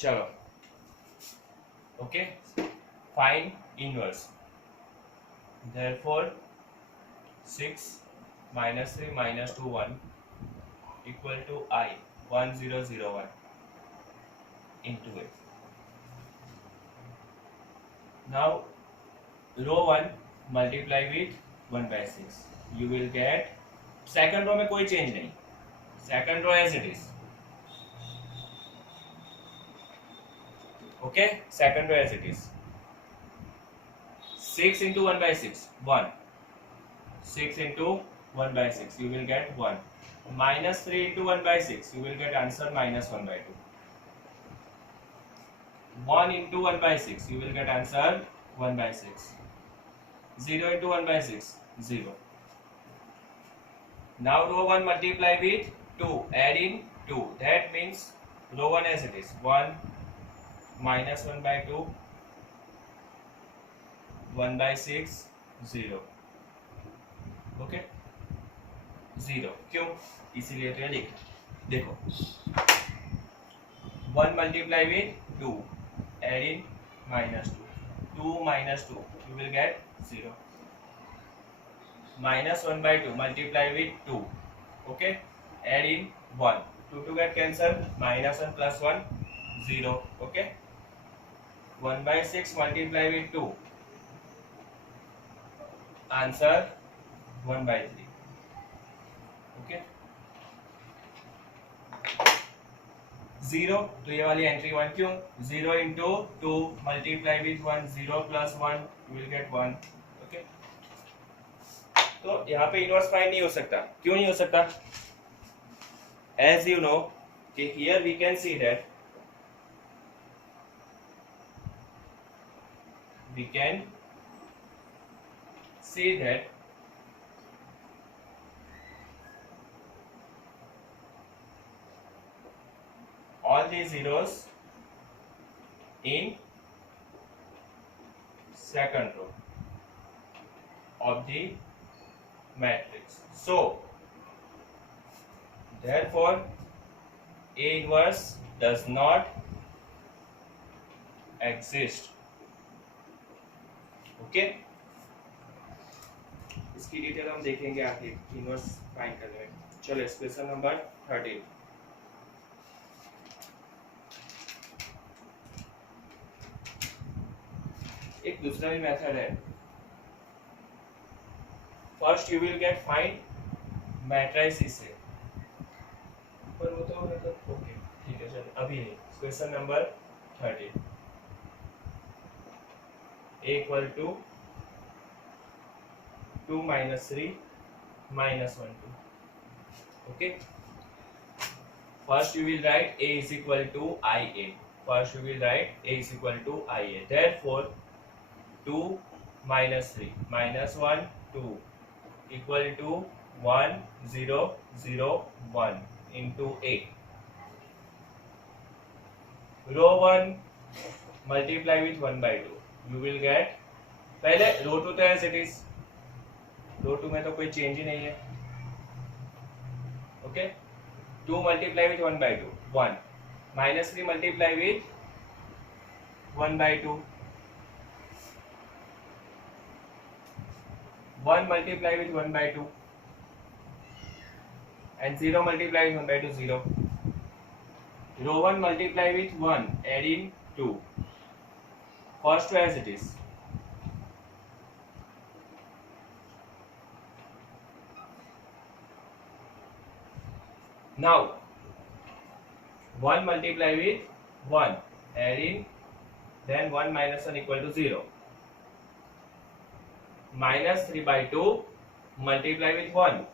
चलो okay, find inverse. therefore 6 minus 3 minus 2 1 equal to I 1001 into it. Now row 1 multiply with 1 by 6, you will get second row में कोई change नहीं, second row as it is. Okay, second row as it is. 6 into 1 by 6 1, 6 into 1 by 6 you will get 1, minus 3 into 1 by 6 you will get answer minus 1 by 2, 1 into 1 by 6 you will get answer 1 by 6, 0 into 1 by 6 0. Now row 1 multiply with 2, add in 2, that means row 1 as it is 1 minus 1 by 2 1 by 6 0. Okay 0 क्यों, इसीलिए तो लिख देखो 1 multiply with 2 add इन minus 2, 2 minus 2 you will get 0, minus 1 by 2 multiply with 2, okay, add in 1, 2 to get cancel, minus 1 plus 1 0, okay, 1 by 6 multiply with 2, answer 1 by 3, okay 0, तो ये वाली entry 1 क्यों, 0 into 2 multiply with 1, 0 plus 1 you will get 1, okay. तो यहाँ पे inverse find नहीं हो सकता, क्यों नहीं हो सकता, एज यू नो कि here we can see that all the zeros in second row of the matrix. So therefore A inverse does not exist. Okay, इसकी डिटेल हम देखेंगे आगे इनवर्स फाइंड करने में। चलो क्वेश्चन नंबर 13, एक दूसरा भी मेथड है। First you will get find matrices से, पर वो तो मतलब ओके ठीक है, चलो अभी नहीं। Question number 13, A equal to 2 minus 3 minus 1 2, okay. First you will write A is equal to IA. First you will write A is equal to IA. Therefore 2 minus 3 minus 1 2 equal to 1 0 0 1 into A. Row 1 multiply with 1 by 2. You will get, पहले रो 2 तो as it is, रो 2 में तो कोई change ही नहीं है, okay. 2 multiply with 1 by 2 1, minus 3 multiply with 1 by 2, 1 multiply with 1 by 2 and 0 multiply with 1 by 2 0. Row 1 multiply with 1, add in 2, first row as it is, now 1 multiply with 1, add in, then 1 minus 1 equal to 0, minus 3 by 2 multiply with 1,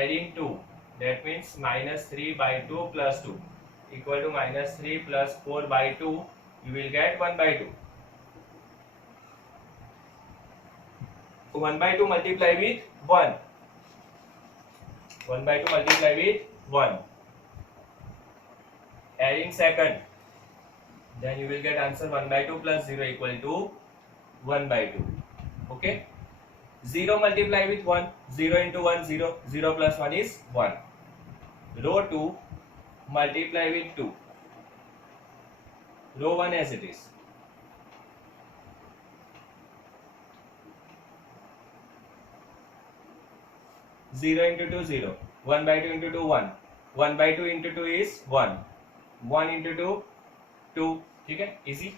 add in 2, that means minus 3 by 2 plus 2 equal to minus 3 plus 4 by 2, you will get 1 by 2. 1 by 2 multiply with 1, 1 by 2 multiply with 1, adding second, then you will get answer 1 by 2 plus 0 equal to 1 by 2, okay. 0 multiply with 1, 0 into 1 0, 0 plus 1 is 1. Row 2 multiply with 2, Row 1 as it is. Zero into two, 0. 1 by 2 into 2, 1. 1 by 2 into 2 is 1. 1 into 2, 2. ठीक है, easy.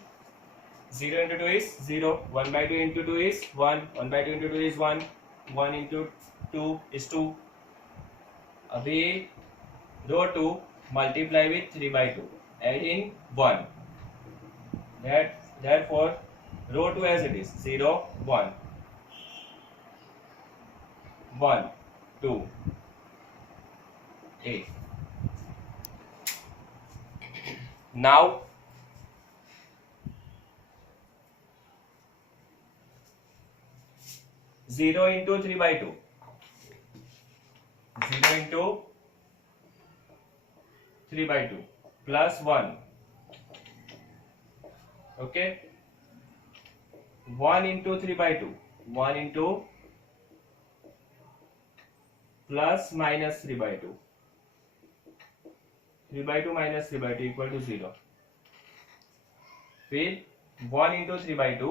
0 into 2 is 0. 1 by 2 into 2 is 1. 1 by 2 into 2 is 1. 1 into 2 is 2. अभी row 2 multiply with 3 by 2. Add in 1. Therefore row 2 as it is. 0, 1. 1, 2, 8. Now zero into 3 by 2. 0 into 3 by 2 plus 1. Okay. 1 into 3 by 2. 1 into plus minus 3 by 2. 3 by 2 minus 3 by 2 equal to 0. फिर 1 into 3 by 2.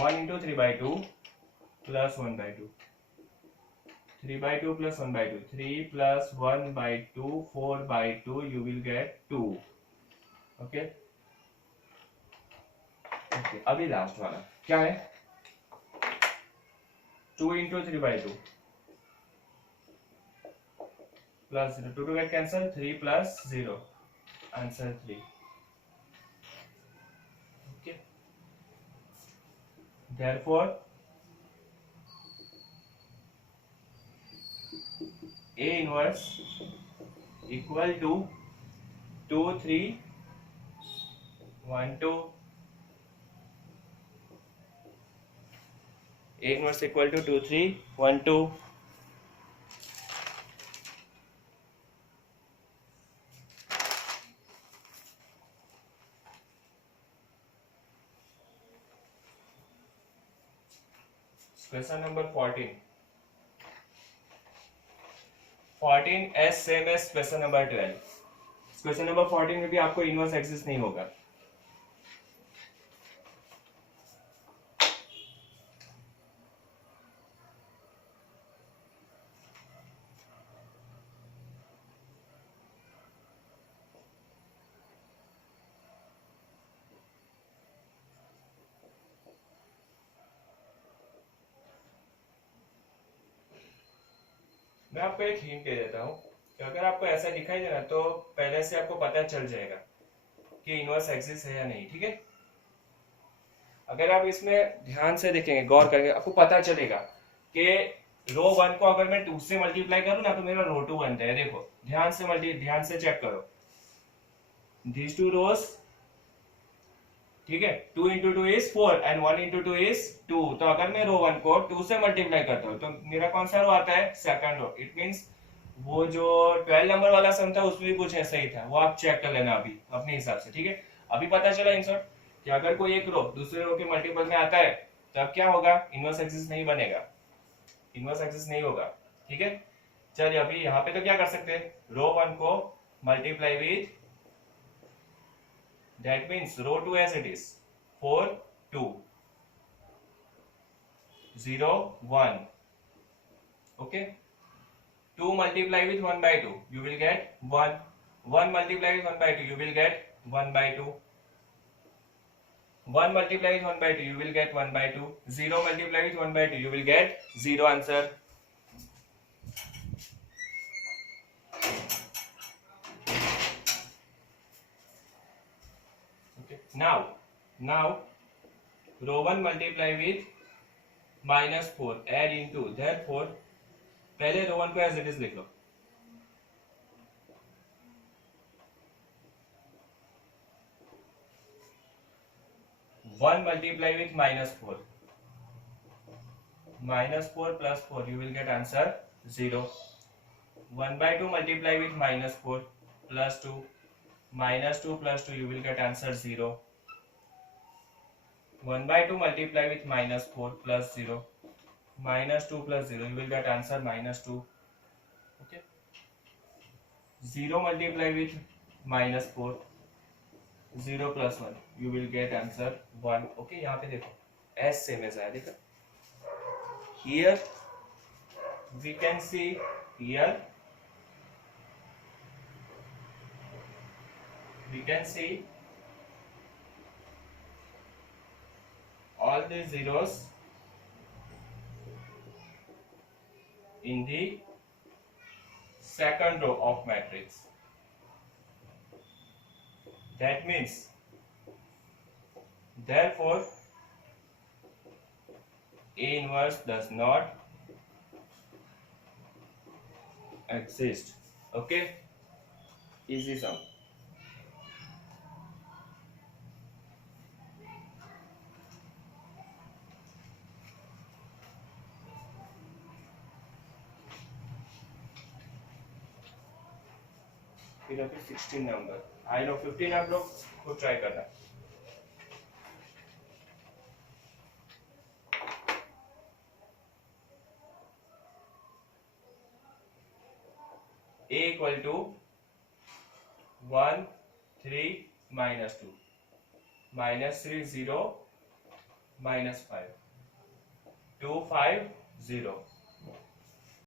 1 into 3 by 2 plus 1 by 2. 3 by 2 plus 1 by 2. 3 plus 1 by 2, 4 by 2, you will get 2. Okay. Okay. अभी last वाला क्या है? 2 into 3 by 2 plus 0. 2 to get cancelled. 3 plus 0. Answer 3. Okay. Therefore A inverse equal to 2, 3, 1, 2. A inverse equal to 2, 3, 1, 2. Question number 14. 14 as same as question number 12. Question number 14 में भी आपको inverse axis नहीं होगा. मैं आपको एक हिंट दे देता हूँ कि अगर आपको ऐसा दिखाई दे रहा तो पहले से आपको पता चल जाएगा कि इनवर्स एक्सिस है या नहीं. ठीक है. अगर आप इसमें ध्यान से देखेंगे, गौर करेंगे, आपको पता चलेगा कि रो 1 को अगर मैं 2 से मल्टीप्लाई करूँ ना तो मेरा रो 2 बनता है. देखो ध्यान से चेक करो. These two rows, ठीक है. 2 into 2 is 4 and 1 into 2 is 2. तो अगर मैं रो 1 को 2 से मल्टीप्लाई करता हूँ तो मेरा कौन सा रो आता है? Second row. इट मींस वो जो 12 नंबर वाला सम था उसमें भी कुछ ऐसा ही था. वो आप चेक कर लेना अभी अपने हिसाब से. ठीक है. अभी पता चला इन शॉर्ट कि अगर कोई एक रो दूसरे रो के मल्टीपल में आता है तब क्या होगा? इनवर्स एक्सिस नहीं बनेगा. इनवर्स एक्सिस नहीं होगा. ठीक है. चलिए अभी यहाँ पे तो क्या कर सकते हैं? रो 1 को multiply with, that means row 2 as it is. 4, 2, 0, 1. Okay. 2 multiply with 1 by 2, you will get 1. 1 multiply with 1 by 2, you will get 1 by 2. 1 multiply with 1 by 2, you will get 1 by 2. 0 multiply with 1 by 2, you will get 0. Answer. Okay. Now row 1 multiply with minus 4, add into, therefore पहले रो 1 को as it is लिख लो. One multiply with -4. -4 plus 4, you will get answer 0. 1 by 2 multiply with -4 plus 2. -2 plus 2, you will get answer 0. 1 by 2 multiply with -4 plus 0. -2 plus 0, you will get answer -2. Okay. 0 multiply with minus 4, 0 plus 1, you will get answer 1. Okay, यहाँ पे देखो s same as है, देखो here we can see, here we can see all the zeros in the second row of matrix. That means, therefore, A inverse does not exist. Okay, easy sum. फिर अभी 16 number, I know 15 आप लोग खुद try करना. A equal to 1 3 minus 2 minus 3 0 minus 5 2 5 0